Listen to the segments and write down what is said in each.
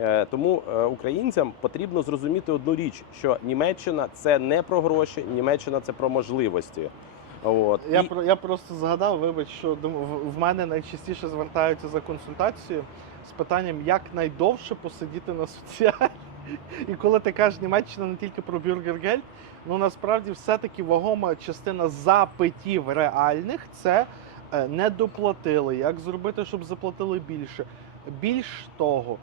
Е, Тому е, українцям потрібно зрозуміти одну річ, що Німеччина це не про гроші, Німеччина це про можливості. От Я, І- про, я просто згадав, вибач, що в мене найчастіше звертаються за консультацією з питанням, як найдовше посидіти на соціалі. І коли ти кажеш Німеччина не тільки про бюргергельд, ну насправді все-таки вагома частина запитів реальних це е, не доплатили, як зробити, щоб заплатили більше. Більш того,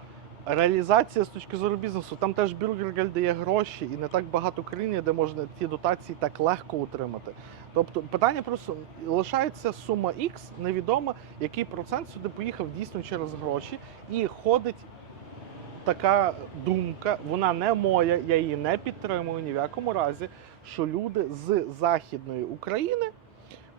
реалізація з точки зору бізнесу, там теж бюргергельд дає гроші, і не так багато країн, де можна ті дотації так легко утримати. Тобто питання просто лишається сума X, невідомо, який процент сюди поїхав дійсно через гроші, і ходить така думка, вона не моя, я її не підтримую ні в якому разі, що люди з Західної України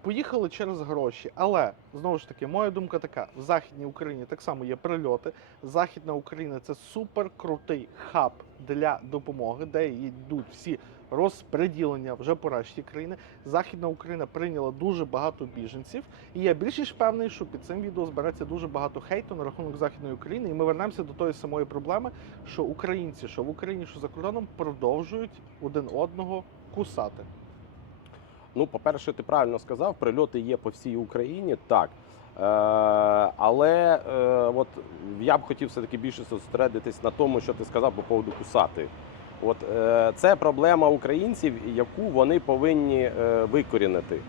поїхали через гроші. Але знову ж таки, моя думка така: в Західній Україні так само є прильоти. Західна Україна це супер крутий хаб для допомоги, де йдуть всі розпреділення вже по решті країни. Західна Україна прийняла дуже багато біженців, і я більш ніж певний, що під цим відео збереться дуже багато хейту на рахунок Західної України. І ми вернемося до тої самої проблеми, що українці, що в Україні, що за кордоном, продовжують один одного кусати. Ну, по-перше, ти правильно сказав, прильоти є по всій Україні, так. Е, але е, от я б хотів все-таки більше зосередитись на тому, що ти сказав по поводу кусати. От е, це проблема українців, яку вони повинні е, викорінити.